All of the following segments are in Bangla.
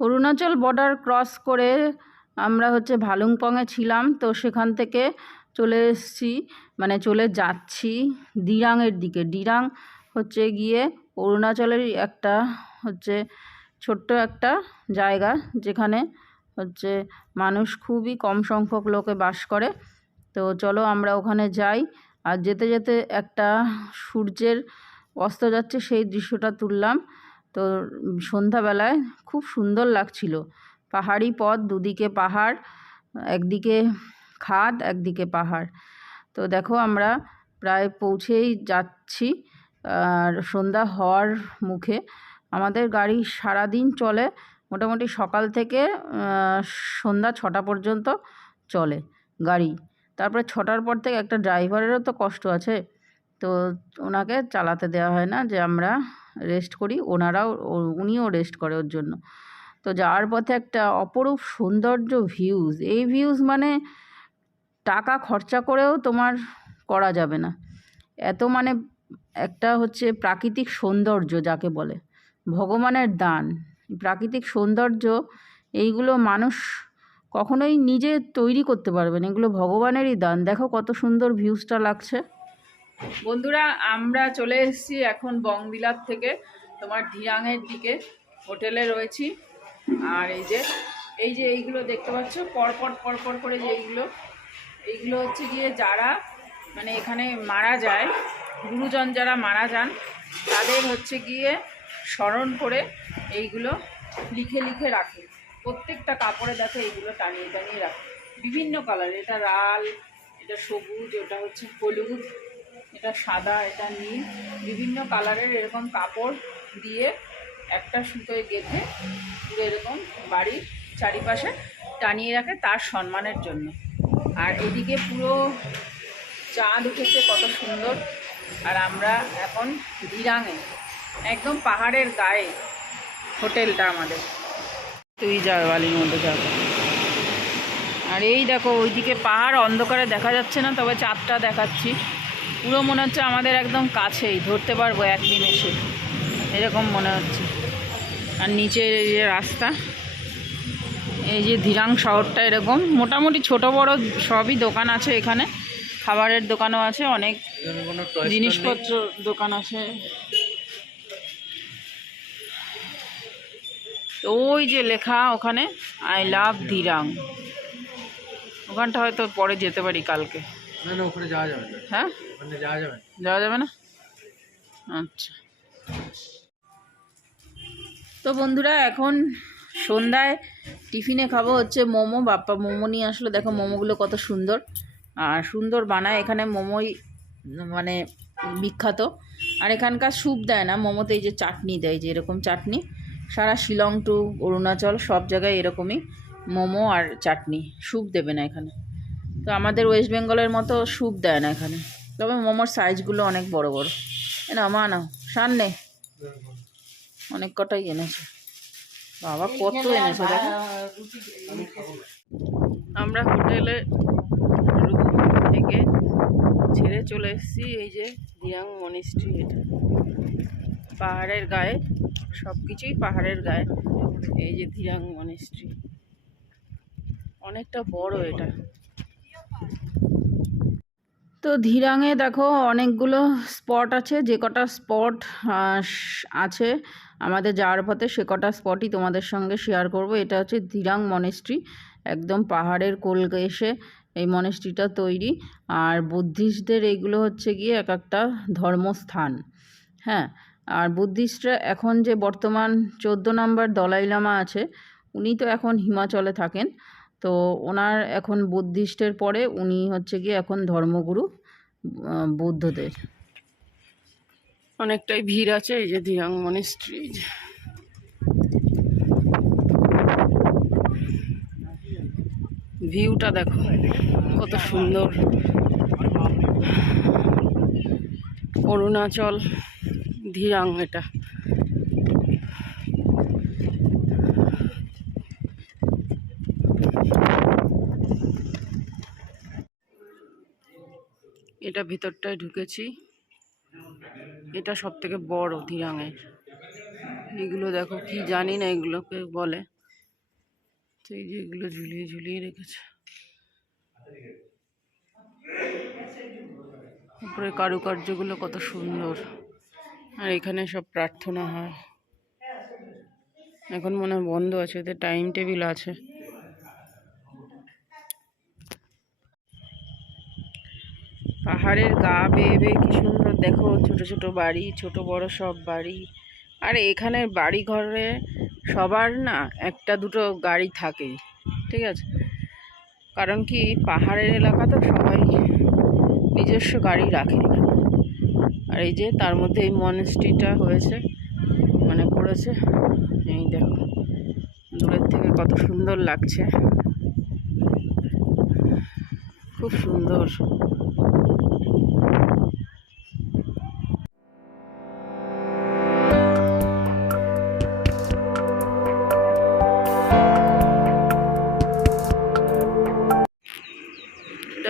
অরুণাচল বর্ডার ক্রস করে আমরা হচ্ছে ভালুংপংয়ে ছিলাম, তো সেখান থেকে চলে এসেছি মানে চলে যাচ্ছি দিরাংয়ের দিকে। দিরাং হচ্ছে গিয়ে অরুণাচলেরই একটা হচ্ছে ছোট্ট একটা জায়গা, যেখানে হচ্ছে মানুষ খুবই কম সংখ্যক লোকে বাস করে। তো চলো আমরা ওখানে যাই। আর যেতে যেতে একটা সূর্যের অস্ত যাচ্ছে, সেই দৃশ্যটা তুললাম। তো সন্ধ্যাবেলায় খুব সুন্দর লাগছিল। পাহাড়ি পথ, দুদিকে পাহাড়, একদিকে খাদ, একদিকে পাহাড়। তো দেখো আমরা প্রায় পৌঁছেই যাচ্ছি, আর সন্ধ্যা হওয়ার মুখে। আমাদের গাড়ি সারাদিন চলে, মোটামুটি সকাল থেকে সন্ধ্যা ছটা পর্যন্ত চলে গাড়ি। তারপরে ছটার পর থেকে একটা ড্রাইভারেরও তো কষ্ট আছে, তো ওনাকে চালাতে দেওয়া হয় না যে আমরা রেস্ট করি, ওনারাও উনিও রেস্ট করে ওর জন্য। তো যাওয়ার পথে একটা অপরূপ সৌন্দর্য ভিউজ এই ভিউজ মানে টাকা খরচা করেও তোমার করা যাবে না। এত মানে একটা হচ্ছে প্রাকৃতিক সৌন্দর্য যাকে বলে, ভগবানের দান। প্রাকৃতিক সৌন্দর্য, এইগুলো মানুষ কখনোই নিজে তৈরি করতে পারবে না, এগুলো ভগবানেরই দান। দেখো কত সুন্দর ভিউজটা লাগছে। বন্ধুরা, আমরা চলে এসেছি এখন বংবিলার থেকে, তোমার ধিয়াংয়ের দিকে। হোটেলে রয়েছি। আর এই যে এই যে এইগুলো দেখতে পাচ্ছ, পরপর পরপর করে যে এইগুলো এইগুলো হচ্ছে গিয়ে যারা মানে এখানে মারা যায়, গুরুজন যারা মারা যান, তাদের হচ্ছে গিয়ে স্মরণ করে এইগুলো লিখে লিখে রাখে। প্রত্যেকটা কাপড়ে দেখো এইগুলো টানিয়ে টানিয়ে রাখে। বিভিন্ন কালার এটা লাল, এটা সবুজ, ওটা হচ্ছে হলুদ। এটা সাদা, এটা নীল। বিভিন্ন কালারের এরকম কাপড় দিয়ে একটা সুতোয় গেঁথে পুরো এরকম বাড়ির চারিপাশে টানিয়ে রাখে তার সম্মানের জন্য। আর এদিকে পুরো চাঁদ উঠেছে কত সুন্দর। আর আমরা এখন দিরাঙে একদম পাহাড়ের গায়ে, হোটেলটা আমাদের। তুই যা, বালির মধ্যে যাব আর এই দেখো, ওইদিকে পাহাড় অন্ধকারে দেখা যাচ্ছে না, তবে চাঁদটা দেখাচ্ছি। পুরো মনে হচ্ছে আমাদের একদম কাছেই, ধরতে পারব এক নিমেষে। এরকম মনে হচ্ছে। আর নিচে এই যে রাস্তা, এই যে ধীরাং শহরটা এরকম। মোটামুটি ছোট বড় সবই দোকান আছে এখানে। খাবারের দোকানও আছে, অনেক জিনিসপত্র দোকান আছে। ওই যে লেখা ওখানে আই লাভ ধীরাং। ওখানটা হয়তো পরে যেতে পারি কালকে। না না ওখানে যাওয়া যাবে না। হ্যাঁ? ওখানে যাওয়া যাবে না। যাওয়া যাবে না? আচ্ছা। তো বন্ধুরা এখন সন্ধ্যায় টিফিনে খাব হচ্ছে মোমো। বাপ্পা মোমো নিয়ে আসলো। দেখো মোমোগুলো কত সুন্দর। আর সুন্দর বানায়। এখানে মোমোই মানে বিখ্যাত। আর এখানকার স্যুপ দেয় না। মোমোতে এই যে চাটনি দেয় যে এরকম চাটনি। সারা শিলং টু অরুণাচল সব জায়গায় এরকমই মোমো আর চাটনি। স্যুপ দেবে না এখানে। তো আমাদের ওয়েস্ট বেঙ্গলের মতো স্যুপ দেয় না এখানে। তবে মোমোর সাইজগুলো অনেক বড় বড়। এ না মা নাও সামনে অনেক কটাই এনেছে। বাবা কত এনেছে দেখো। আমরা হোটেলে রুম থেকে ছেড়ে চলে এসেছি এই যে দিয়াং মনিস্ট্রি এটা পাহাড়ের গায়ে সব কিছুই পাহাড়ের গায়ে। এই যে ধিরাং মনিস্ট্রি অনেকটা বড় এটা। তো ধীরাঙে দেখো অনেকগুলো স্পট আছে, যে কটা স্পট আছে আমাদের যাওয়ার পথে সে কটা স্পটই তোমাদের সঙ্গে শেয়ার করব। এটা হচ্ছে ধীরাং মনেস্ট্রি একদম পাহাড়ের কোল এসে এই মনেস্ট্রিটা তৈরি। আর বুদ্ধিস্টদের এইগুলো হচ্ছে গিয়ে এক একটা ধর্মস্থান হ্যাঁ? আর বুদ্ধিস্টরা এখন যে বর্তমান চোদ্দ নম্বর দলাই লামা আছে, উনি তো এখন হিমাচলে থাকেন। তো ওনার এখন বুদ্ধিস্টের পরে উনি হচ্ছে গিয়ে এখন ধর্মগুরু বৌদ্ধদের। অনেকটাই ভিড় আছে এই যে ধিরাং মনিস্ট্রি ভিউটা দেখো, কত সুন্দর। অরুণাচল ধিরাং এটা। এটা ভিতরটায় ঢুকেছি। এটা সব থেকে বড় ধিরাঙের এগুলো দেখো কি জানি না এগুলোকে বলে। তো এই যে এগুলো ঝুলিয়ে ঝুলিয়ে রেখেছে। উপরে কারুকার্যগুলো কত সুন্দর। আর এখানে সব প্রার্থনা হয়। এখন মনে হয় বন্ধ আছে, ওদের টাইম টেবিল আছে। পাহাড়ের গা বেয়ে বেয়ে কি সুন্দর। দেখো ছোট ছোট বাড়ি, ছোট বড় সব বাড়ি। আর এখানে বাড়ি ঘরে সবার না একটা দুটো গাড়ি থাকেই ঠিক আছে? কারণ কি পাহাড়ের এলাকা তো সবাই নিজস্ব গাড়ি রাখে আর এই যে তার মধ্যে এই মনেস্ট্রিটা হয়েছে মানে পড়েছে। এই দেখো, দূরের থেকে কত সুন্দর লাগছে। খুব সুন্দর।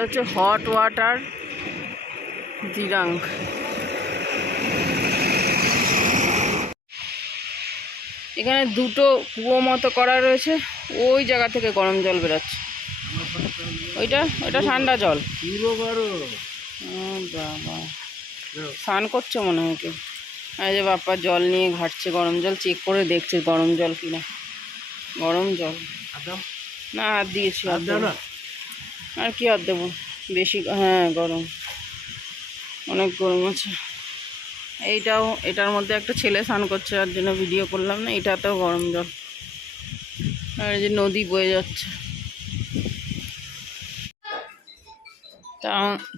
হচ্ছে হট ওয়াটার দিরাং এখানে দুটো কুয়ো মতো করা রয়েছে ওই জায়গা থেকে গরম জল বেরোচ্ছে। ওইটা ওইটা ঠান্ডা জল। বাবা। স্নান করছে মনে হয় কেউ। এই যে বাপ্পা জল নিয়ে ঘাটছে গরম জল চেক করে দেখছে গরম জল কিনা। গরম জল। না হাত দিয়েছি আর না। আর কি আর দেবো? বেশি হ্যাঁ গরম। অনেক গরম আছে। এইটাও, এটার মধ্যে একটা ছেলে স্নান করছে আর জন্য ভিডিও করলাম না, এটাতেও গরম জল। আর যে নদী বয়ে যাচ্ছে।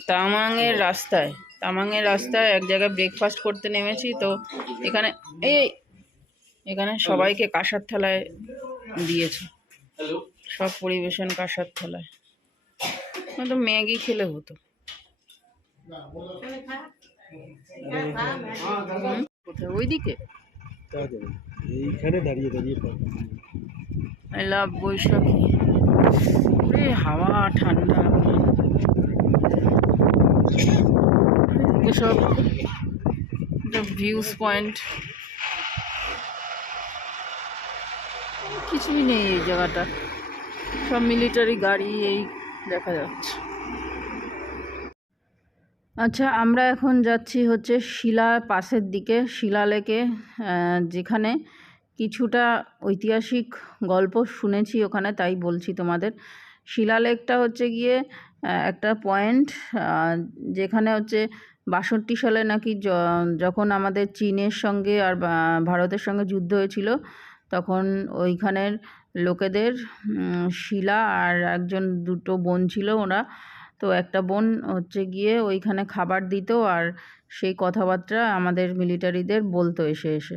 তামাংয়ের রাস্তায় তামাংয়ের রাস্তায় এক জায়গায় ব্রেকফাস্ট করতে নেমেছি, তো এখানে, এই, এখানে সবাইকে কাঁসার থালায় দিয়েছে। সব পরিবেশন কাঁসার থালায়। তো ম্যাগি খেলে হতো। কোথায়? ওইদিকে? এইখানে দাঁড়িয়ে দাঁড়িয়ে আই লাভ বৈশাখী। ওরে হাওয়া ঠান্ডা। এদিকে সব ভিউজ পয়েন্ট কিছুই নেই এই জায়গাটা। সব মিলিটারি গাড়ি এই দেখা যাচ্ছে। আচ্ছা আমরা এখন যাচ্ছি হচ্ছে শিলা পাশের দিকে শিলালেকে যেখানে কিছুটা ঐতিহাসিক গল্প শুনেছি ওখানে, তাই বলছি তোমাদের। শিলালেকটা হচ্ছে গিয়ে একটা পয়েন্ট যেখানে হচ্ছে বাষট্টি সালে নাকি যখন আমাদের চীনের সঙ্গে আর ভারতের সঙ্গে যুদ্ধ হয়েছিল, তখন ওইখানের লোকেদের শিলা আর একজন দুটো বোন ছিল ওরা। তো একটা বোন হচ্ছে গিয়ে ওইখানে খাবার দিত আর সেই কথাবার্তা আমাদের মিলিটারিদের বলতো এসে এসে।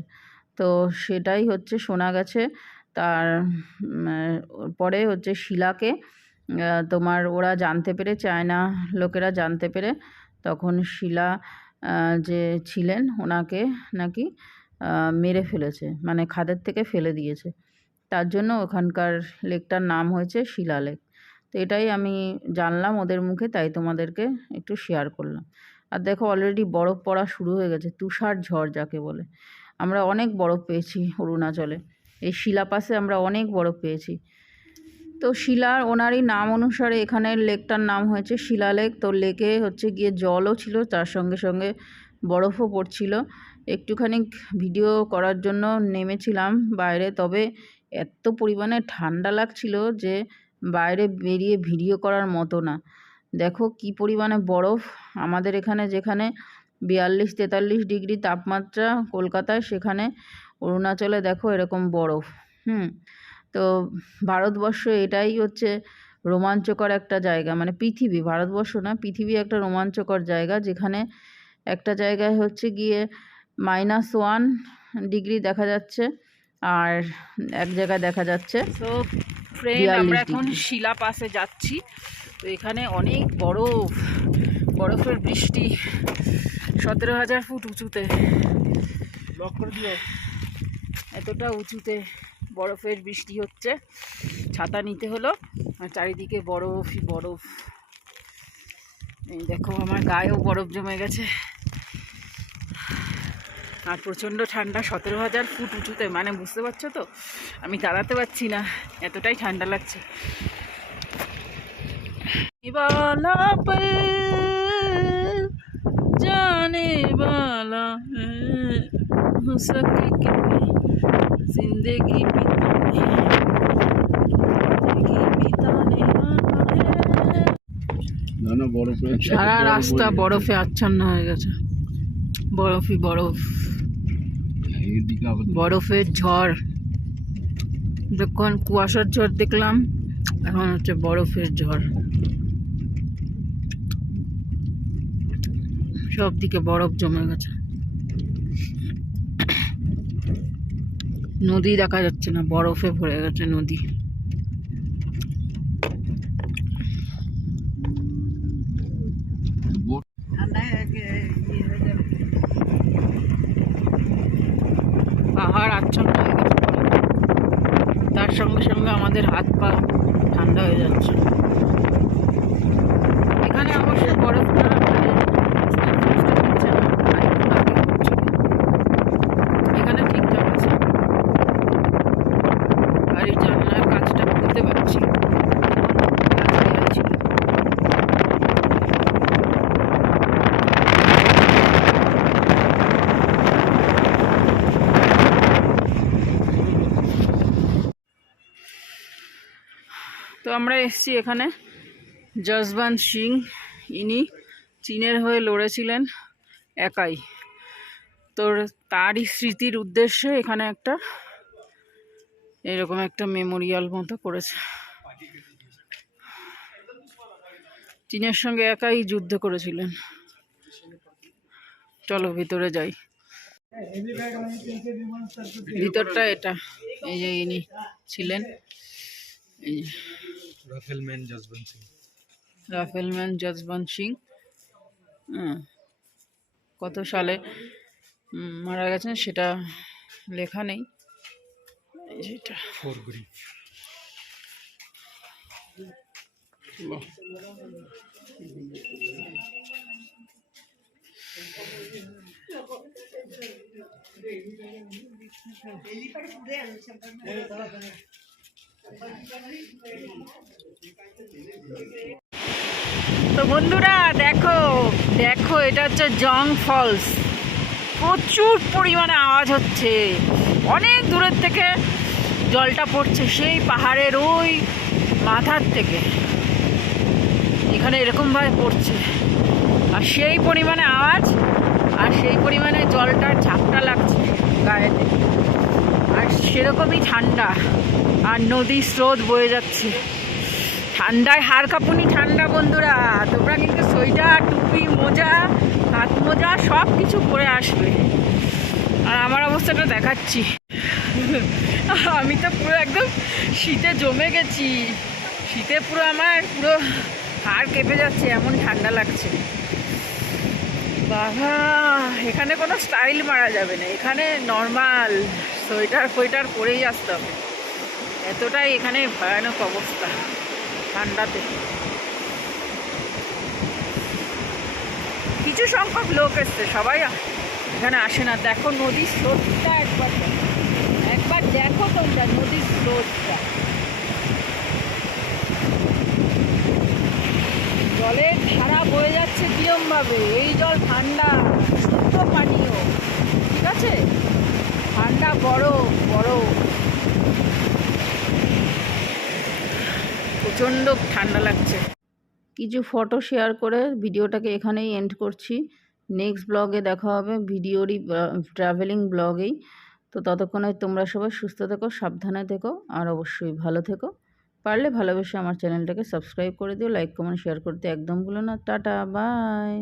তো সেটাই হচ্ছে শোনা গেছে। তার পরে হচ্ছে শিলাকে তোমার ওরা জানতে পেরে, চায়না লোকেরা জানতে পেরে তখন শিলা যে ছিলেন ওনাকে নাকি মেরে ফেলেছে মানে খাদের থেকে ফেলে দিয়েছে। তার জন্য ওখানকার লেকটার নাম হয়েছে শিলালেক তো এটাই আমি জানলাম ওদের মুখে, তাই তোমাদেরকে একটু শেয়ার করলাম। আর দেখো অলরেডি বরফ পড়া শুরু হয়ে গেছে, তুষার ঝড় যাকে বলে। আমরা অনেক বরফ পেয়েছি অরুণাচলে, এই শিলাপাসে আমরা অনেক বরফ পেয়েছি। তো শিলার ওনারই নাম অনুসারে এখানের লেকটার নাম হয়েছে শিলালেক তো লেকে হচ্ছে গিয়ে জলও ছিল, তার সঙ্গে সঙ্গে বরফও পড়ছিল। একটুখানি ভিডিও করার জন্য নেমেছিলাম বাইরে। তবে এত পরিমাণে ঠান্ডা লাগছিল যে বাইরে বেরিয়ে ভিডিও করার মতো না। দেখো কি পরিমাণে বরফ। আমাদের এখানে যেখানে বিয়াল্লিশ তেতাল্লিশ ডিগ্রি তাপমাত্রা কলকাতায়, সেখানে অরুণাচলে দেখো এরকম বরফ। হুম, তো ভারতবর্ষ এটাই হচ্ছে রোমাঞ্চকর একটা জায়গা। মানে পৃথিবী, ভারতবর্ষ না, পৃথিবী একটা রোমাঞ্চকর জায়গা। যেখানে একটা জায়গায় হচ্ছে গিয়ে মাইনাস ওয়ান ডিগ্রি দেখা যাচ্ছে আর এক জায়গায় দেখা যাচ্ছে তো ফ্রেন্ড আমরা 42 এখন। শিলা পাশে যাচ্ছি। তো এখানে অনেক বরফ বরফের বৃষ্টি সতেরো হাজার ফুট উঁচুতে। লক করে দিও। এতটা উঁচুতে বরফের বৃষ্টি হচ্ছে। ছাতা নিতে হলো আর চারিদিকে বরফই বরফ। এই দেখো আমার গায়েও বরফ জমে গেছে। আর প্রচণ্ড ঠান্ডা সতেরো হাজার ফুট উঁচুতে মানে বুঝতে পারছ তো? আমি দাঁড়াতে পারছি না এতটাই ঠান্ডা লাগছে। জানে বালা সারা রাস্তা বরফে আচ্ছন্ন হয়ে গেছে। বরফই বরফ। বরফের ঝড়। যখন কুয়াশার ঝড় দেখলাম এখন হচ্ছে বরফের ঝড়। সব দিকে বরফ জমে গেছে। নদী দেখা যাচ্ছে না বরফে ভরে গেছে নদী বোট পাহাড় আচ্ছন্ন হয়ে গেছে বরফে। তার সঙ্গে সঙ্গে আমাদের হাত পা ঠান্ডা হয়ে যাচ্ছে এখানে অবশ্য বরফটা মানে স্পষ্ট হচ্ছে না, আর একটু আগে হচ্ছিল। এখানে ঠিকঠাক আছে বাড়ির জানলার কাজটা খুলতে পারছি কাজ দেওয়া ছিল তো আমরা এসেছি এখানে। জসবন্ত সিং, ইনি চীনের হয়ে লড়েছিলেন একাই। তোর তারই স্মৃতির উদ্দেশ্যে এখানে একটা এরকম একটা মেমোরিয়াল মতো করেছে। চীনের সঙ্গে একাই যুদ্ধ করেছিলেন। চলো ভিতরে যাই। ভিতরটা এটা। এই যে ইনি ছিলেন। এই যে রাফেল জসবন্ত সিং রাফেলম্যান যশবন্ত সিং কত সালে মারা গেছেন সেটা লেখা নেই। এই যে এটা ফোর গ্রিপ তো বন্ধুরা, দেখো দেখো, এটা হচ্ছে জং ফলস। প্রচুর পরিমাণে আওয়াজ হচ্ছে। অনেক দূরের থেকে জলটা পড়ছে সেই পাহাড়ের ওই মাথার থেকে। এখানে এরকমভাবে পড়ছে। আর সেই পরিমাণে আওয়াজ, আর সেই পরিমাণে জলটার ঝাপটা লাগছে গায়েতে। আর সেরকমই ঠান্ডা। আর নদীর স্রোত বয়ে যাচ্ছে। ঠান্ডায় হাড় কাঁপুনি ঠান্ডা বন্ধুরা, তোমরা কিন্তু সোয়েটার, টুপি, মোজা, হাত মোজা সব কিছু পরে আসবে। আর আমার অবস্থাটা দেখাচ্ছি। আমি তো পুরো একদম শীতে জমে গেছি। শীতে পুরো আমার পুরো হাড় কেঁপে যাচ্ছে, এমন ঠান্ডা লাগছে। বাবা, এখানে কোনো স্টাইল মারা যাবে না। এখানে নর্মাল সোয়েটার, ফোয়েটার পরেই আসতে হবে। এতটাই এখানে ভয়ানক অবস্থা ঠান্ডাতে। কিছু সংখ্যক লোক এসছে, সবাই এখানে আসে না। দেখো নদীর স্রোতটা একবার একবার দেখো তোমরা নদীর স্রোতটা। জলের ধারা বয়ে যাচ্ছে কিরমভাবে এই জল ঠান্ডা, শুদ্ধ পানীয়। ঠিক আছে? ঠান্ডা বড় বড় প্রচণ্ড ঠান্ডা লাগছে। কিছু ফটো শেয়ার করে ভিডিওটাকে এখানেই এন্ড করছি। নেক্সট ব্লগে দেখা হবে, ভিডিওরই ট্রাভেলিং ব্লগেই তো ততক্ষণে তোমরা সবাই সুস্থ থেকো, সাবধানে থেকো, আর অবশ্যই ভালো থেকো। পারলে ভালোবেসে আমার চ্যানেলটাকে সাবস্ক্রাইব করে দিও লাইক কমেন্ট শেয়ার করতে একদম ভুলো না। Tata bye